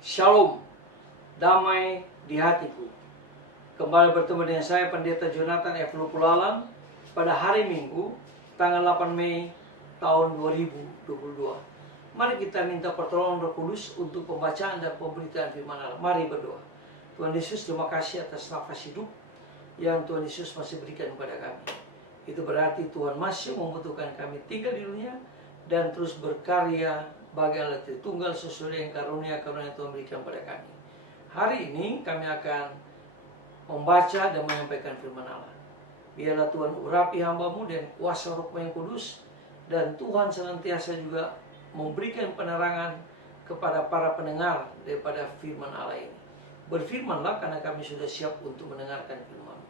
Shalom, damai di hatiku. Kembali bertemu dengan saya Pendeta Jonathan F. Lupulalan pada hari Minggu, tanggal 8 Mei tahun 2022. Mari kita minta pertolongan Roh Kudus untuk pembacaan dan pemberitaan firman Allah. Mari berdoa. Tuhan Yesus, terima kasih atas nafas hidup yang Tuhan Yesus masih berikan kepada kami. Itu berarti Tuhan masih membutuhkan kami tinggal di dunia dan terus berkarya bagi Allah Tritunggal sesuai dengan karunia-karunia Tuhan berikan pada kami. Hari ini kami akan membaca dan menyampaikan firman Allah. Biarlah Tuhan urapi hamba-Mu dan kuasa Roh-Mu yang kudus, dan Tuhan senantiasa juga memberikan penerangan kepada para pendengar daripada firman Allah ini. Berfirmanlah karena kami sudah siap untuk mendengarkan firman.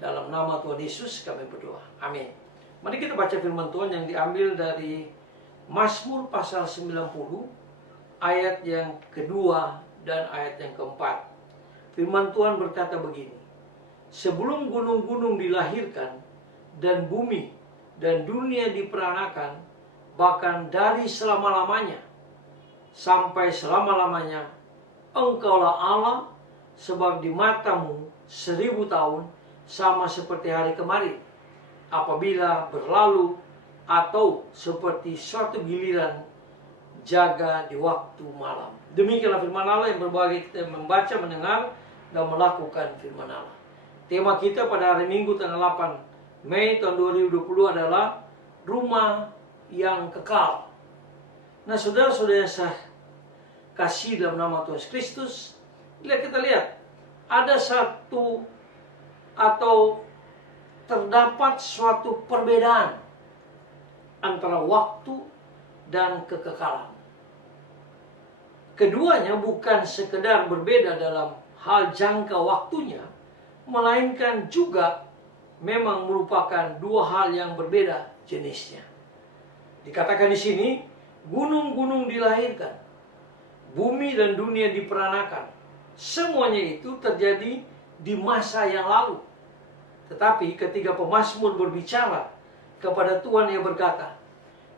Dalam nama Tuhan Yesus kami berdoa. Amin. Mari kita baca firman Tuhan yang diambil dari Mazmur pasal 90 ayat yang kedua dan ayat yang keempat. Firman Tuhan berkata begini: sebelum gunung-gunung dilahirkan dan bumi dan dunia diperanakan, bahkan dari selama-lamanya sampai selama-lamanya, Engkaulah Allah, sebab di mata-Mu 1000 tahun sama seperti hari kemarin, apabila berlalu, atau seperti suatu giliran jaga di waktu malam. Demikianlah firman Allah yang berbagi kita membaca, mendengar, dan melakukan firman Allah. Tema kita pada hari Minggu tanggal 8 Mei tahun 2020 adalah rumah yang kekal. Nah, saudara-saudara yang saya kasih dalam nama Tuhan Kristus, kita lihat ada satu atau terdapat suatu perbedaan antara waktu dan kekekalan. Keduanya bukan sekedar berbeda dalam hal jangka waktunya, melainkan juga memang merupakan dua hal yang berbeda jenisnya. Dikatakan di sini, gunung-gunung dilahirkan, bumi dan dunia diperanakan. Semuanya itu terjadi di masa yang lalu. Tetapi ketika pemazmur berbicara kepada Tuhan, ia berkata,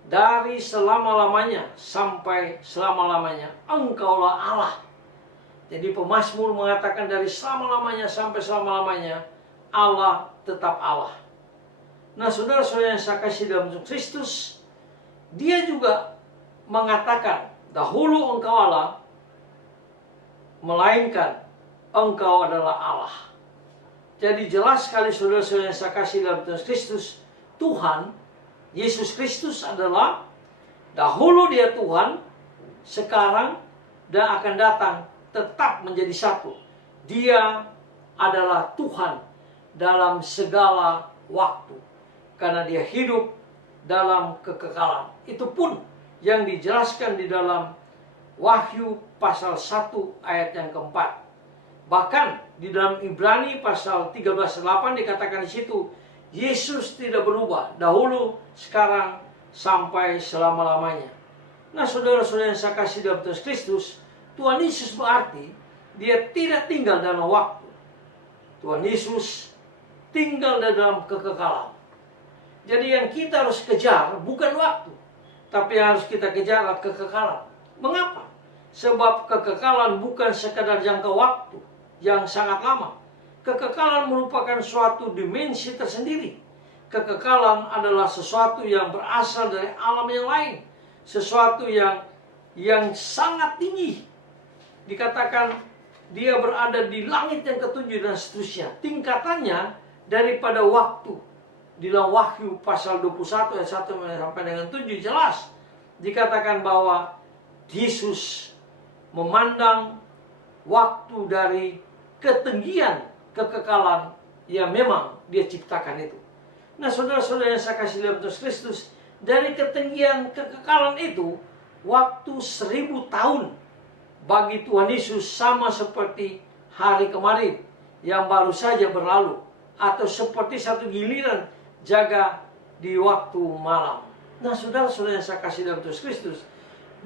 dari selama-lamanya sampai selama-lamanya, Engkaulah Allah. Jadi pemazmur mengatakan dari selama-lamanya sampai selama-lamanya, Allah tetap Allah. Nah, saudara-saudara yang saya kasih dalam Kristus, dia juga mengatakan, dahulu Engkau Allah, melainkan Engkau adalah Allah. Jadi jelas sekali saudara-saudara yang saya kasih dalam Kristus, Tuhan Yesus Kristus adalah dahulu dia Tuhan, sekarang dan akan datang tetap menjadi satu. Dia adalah Tuhan dalam segala waktu, karena dia hidup dalam kekekalan. Itu pun yang dijelaskan di dalam Wahyu pasal 1 ayat yang keempat. Bahkan di dalam Ibrani pasal 13:8 dikatakan di situ, Yesus tidak berubah, dahulu, sekarang, sampai selama-lamanya. Nah, saudara-saudara yang saya kasih dalam Tuhan Kristus, Tuhan Yesus berarti dia tidak tinggal dalam waktu. Tuhan Yesus tinggal dalam kekekalan. Jadi yang kita harus kejar bukan waktu, tapi yang harus kita kejar adalah kekekalan. Mengapa? Sebab kekekalan bukan sekadar jangka waktu yang sangat lama. Kekekalan merupakan suatu dimensi tersendiri. Kekekalan adalah sesuatu yang berasal dari alam yang lain. Sesuatu yang sangat tinggi. Dikatakan dia berada di langit yang ketujuh dan seterusnya. Tingkatannya daripada waktu. Di dalam Wahyu pasal 21 ayat 1 sampai dengan 7 jelas. Dikatakan bahwa Yesus memandang waktu dari ketinggian kekekalan yang memang dia ciptakan itu. Nah, saudara-saudara yang saya kasih dalam Tuhan Kristus, dari ketinggian kekekalan itu, waktu 1000 tahun bagi Tuhan Yesus sama seperti hari kemarin yang baru saja berlalu, atau seperti satu giliran jaga di waktu malam. Nah, saudara-saudara yang saya kasih dalam Tuhan Kristus,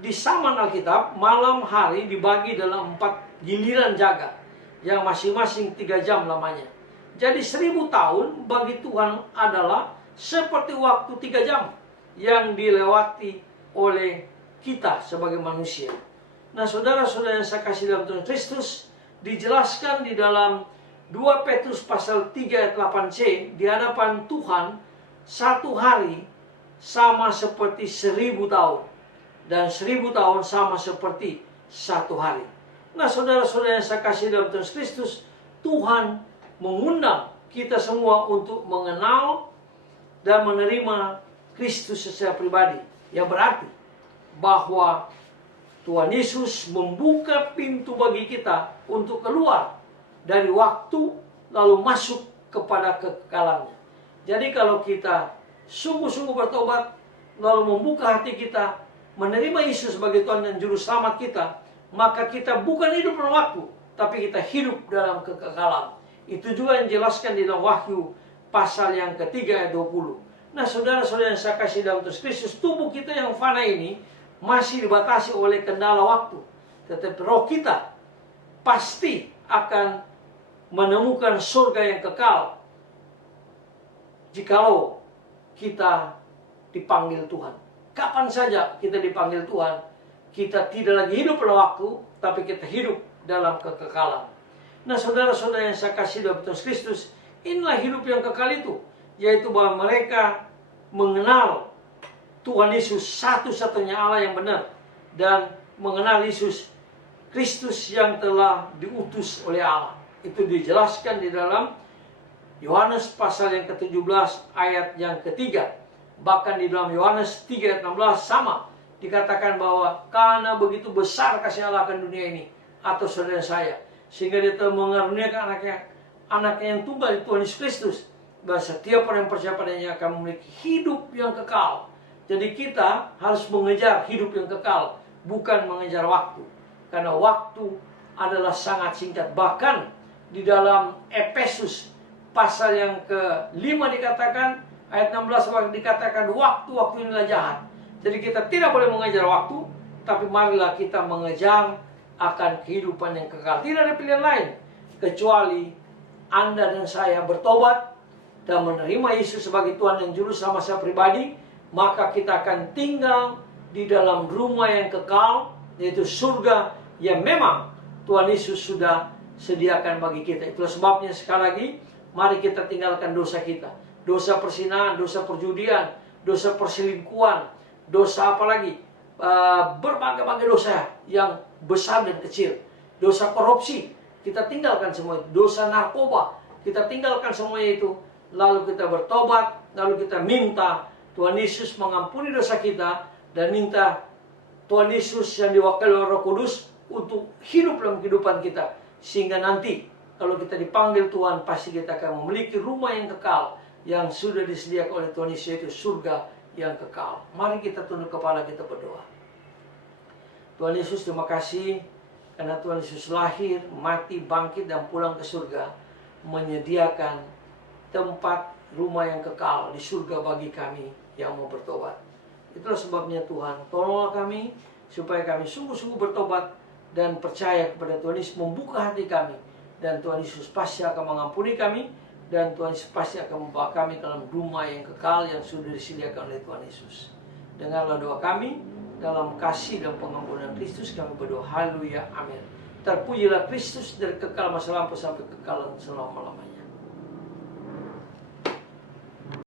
di zaman Alkitab, malam hari dibagi dalam 4 giliran jaga, yang masing-masing 3 jam lamanya. Jadi 1000 tahun bagi Tuhan adalah seperti waktu 3 jam yang dilewati oleh kita sebagai manusia. Nah, saudara-saudara yang saya kasih dalam Tuhan Kristus, dijelaskan di dalam 2 Petrus pasal 3 ayat 8c, di hadapan Tuhan, satu hari sama seperti 1000 tahun. Dan 1000 tahun sama seperti satu hari. Nah, saudara-saudara yang saya kasih dalam Tuhan Kristus, Tuhan mengundang kita semua untuk mengenal dan menerima Kristus secara pribadi. Yang berarti bahwa Tuhan Yesus membuka pintu bagi kita untuk keluar dari waktu lalu masuk kepada kekekalannya. Jadi kalau kita sungguh-sungguh bertobat, lalu membuka hati kita, menerima Yesus sebagai Tuhan dan Juru Selamat kita, maka kita bukan hidup dalam waktu, tapi kita hidup dalam kekekalan. Itu juga yang dijelaskan di dalam Wahyu pasal yang ketiga ayat 20. Nah, saudara-saudara yang saya kasih dalam Tuhan Kristus, tubuh kita yang fana ini masih dibatasi oleh kendala waktu. Tetapi roh kita pasti akan menemukan surga yang kekal jikalau kita dipanggil Tuhan. Kapan saja kita dipanggil Tuhan, kita tidak lagi hidup pada waktu, tapi kita hidup dalam kekekalan. Nah, saudara-saudara yang saya kasih dalam Tuhan Kristus, inilah hidup yang kekal itu, yaitu bahwa mereka mengenal Tuhan Yesus satu-satunya Allah yang benar, dan mengenal Yesus Kristus yang telah diutus oleh Allah. Itu dijelaskan di dalam Yohanes pasal yang ke-17 ayat yang ketiga. Bahkan di dalam Yohanes 3 ayat 16 sama dikatakan bahwa karena begitu besar kasih Allah akan dunia ini atau saudara saya, sehingga dia telah mengaruniakan anaknya yang tunggal di Tuhan Yesus Kristus, bahwa setiap orang yang percaya padanya akan memiliki hidup yang kekal. Jadi kita harus mengejar hidup yang kekal, bukan mengejar waktu. Karena waktu adalah sangat singkat. Bahkan di dalam Efesus pasal yang ke-5 dikatakan, ayat 16 dikatakan waktu-waktu inilah jahat. Jadi kita tidak boleh mengejar waktu, tapi marilah kita mengejar akan kehidupan yang kekal. Tidak ada pilihan lain kecuali Anda dan saya bertobat dan menerima Yesus sebagai Tuhan dan Juru Selamat saya pribadi, maka kita akan tinggal di dalam rumah yang kekal, yaitu surga yang memang Tuhan Yesus sudah sediakan bagi kita. Itulah sebabnya sekali lagi, mari kita tinggalkan dosa kita. Dosa persinahan, dosa perjudian, dosa perselingkuhan, dosa apa lagi? Berbagai-bagai dosa yang besar dan kecil. Dosa korupsi, kita tinggalkan semua itu. Dosa narkoba, kita tinggalkan semuanya itu. Lalu kita bertobat, lalu kita minta Tuhan Yesus mengampuni dosa kita, dan minta Tuhan Yesus yang diwakili oleh Roh Kudus untuk hidup dalam kehidupan kita. Sehingga nanti kalau kita dipanggil Tuhan, pasti kita akan memiliki rumah yang kekal yang sudah disediakan oleh Tuhan Yesus, yaitu surga yang kekal. Mari kita tunduk kepala, kita berdoa. Tuhan Yesus, terima kasih karena Tuhan Yesus lahir, mati, bangkit, dan pulang ke surga, menyediakan tempat rumah yang kekal di surga bagi kami yang mau bertobat. Itulah sebabnya Tuhan, tolonglah kami supaya kami sungguh-sungguh bertobat dan percaya kepada Tuhan Yesus, membuka hati kami, dan Tuhan Yesus pasti akan mengampuni kami, dan Tuhan Yesus pasti akan membawa kami ke dalam rumah yang kekal yang sudah disediakan oleh Tuhan Yesus. Dengarlah doa kami, dalam kasih dan pengampunan Kristus kami berdoa. Haleluya, amin. Terpujilah Kristus dari kekal masa lampau sampai kekalan selama-lamanya.